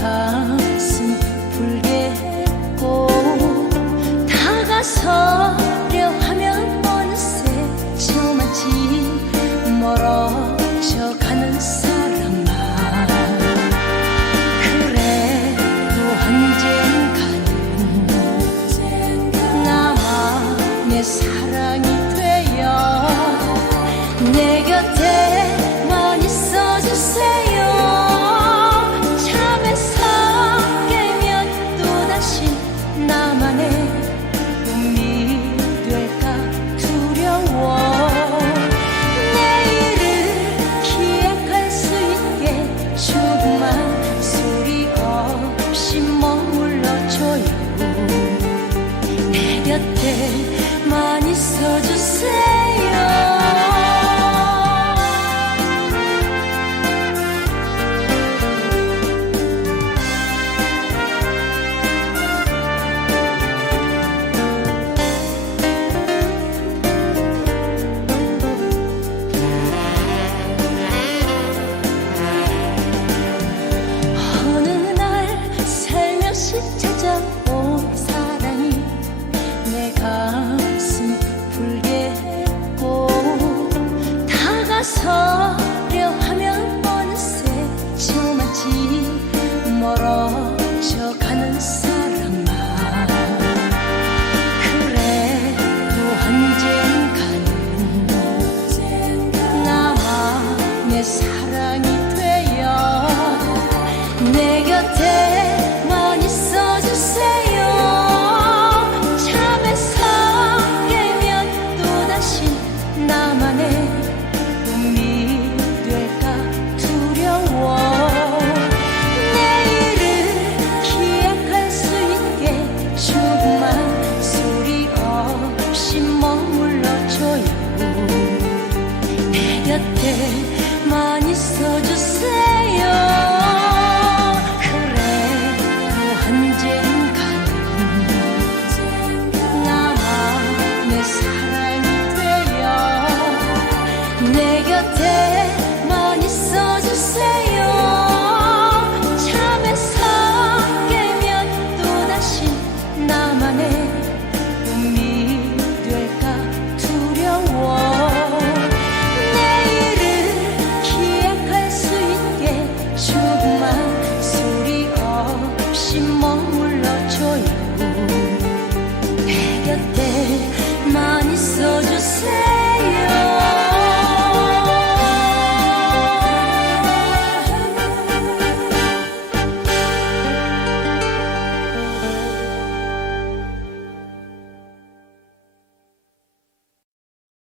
长 yeah.